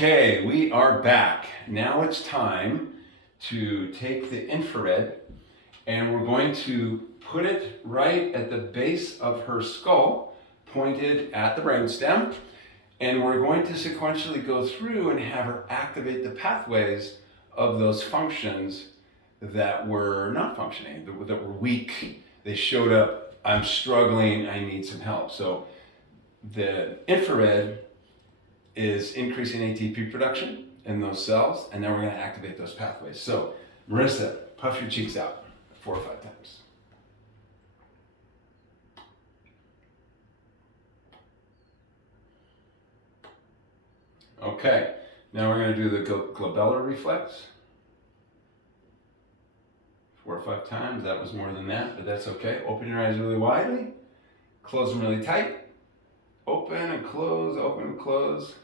Okay, we are back. Now it's time to take the infrared and we're going to put it right at the base of her skull, pointed at the brainstem, and we're going to sequentially go through and have her activate the pathways of those functions that were not functioning, that were weak. They showed up, I'm struggling, I need some help. So the infrared is increasing ATP production in those cells, and then we're going to activate those pathways. So, Marissa, puff your cheeks out 4 or 5 times. Okay, now we're going to do the glabellar reflex 4 or 5 times. That was more than that, but that's okay. Open your eyes really widely, close them really tight. Open and close, open and close.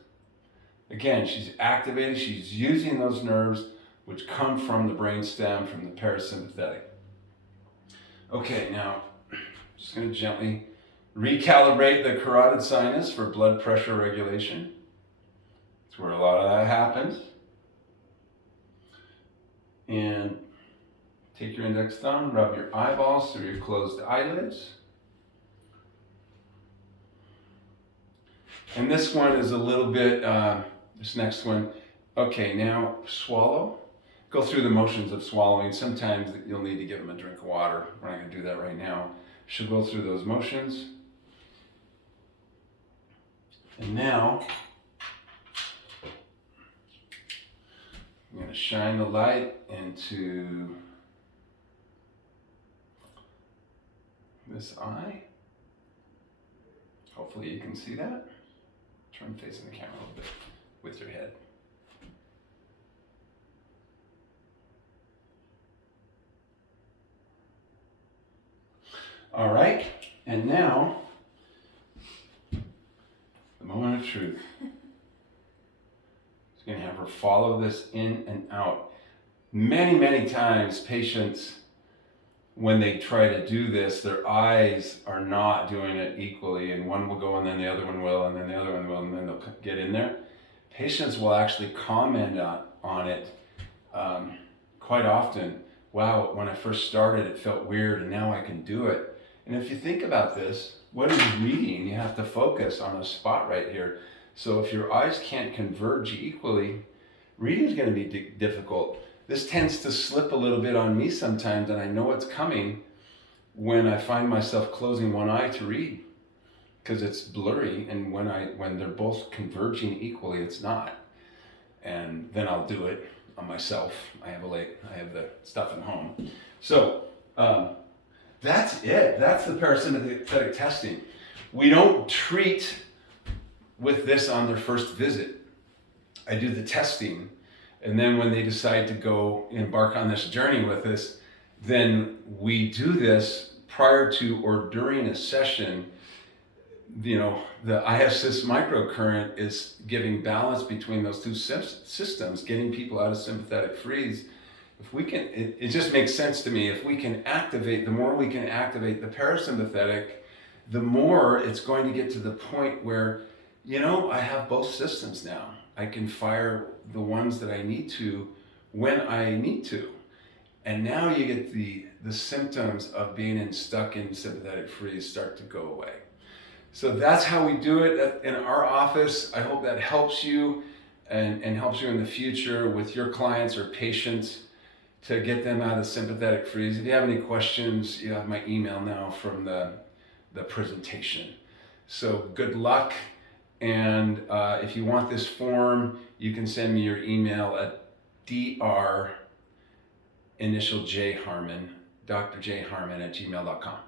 Again, she's activated, she's using those nerves which come from the brainstem, from the parasympathetic. Okay, now, just going to gently recalibrate the carotid sinus for blood pressure regulation. That's where a lot of that happens. And take your index thumb, rub your eyeballs through your closed eyelids. And this one is a little bit, this next one. Okay, now swallow. Go through the motions of swallowing. Sometimes you'll need to give them a drink of water. We're not going to do that right now. She'll go through those motions. And now, I'm going to shine the light into this eye. Hopefully you can see that. Turn facing the camera a little bit with your head. All right, and now, the moment of truth. Just going to have her follow this in and out. Many, many times patients, when they try to do this, their eyes are not doing it equally, and one will go and then the other one will, and then the other one will, and then they'll get in there. Patients will actually comment on it quite often. Wow, when I first started it felt weird and now I can do it. And if you think about this, what is reading? You have to focus on a spot right here. So if your eyes can't converge equally, reading is going to be difficult. This tends to slip a little bit on me sometimes, and I know it's coming when I find myself closing one eye to read, because it's blurry, and when they're both converging equally, it's not. And then I'll do it on myself. I have the stuff at home. So that's it. That's the parasympathetic testing. We don't treat with this on their first visit. I do the testing. And then when they decide to go embark on this journey with us, then we do this prior to or during a session. You know, the ISS microcurrent is giving balance between those two systems, getting people out of sympathetic freeze. If we can, it just makes sense to me. If we can activate, the more we can activate the parasympathetic, the more it's going to get to the point where, you know, I have both systems now. I can fire the ones that I need to when I need to. And now you get the symptoms of being stuck in sympathetic freeze start to go away. So that's how we do it in our office. I hope that helps you and helps you in the future with your clients or patients to get them out of sympathetic freeze. If you have any questions, you have my email now from the presentation. So good luck. And if you want this form, you can send me your email at dr initial J Harmon, drjharmon@gmail.com.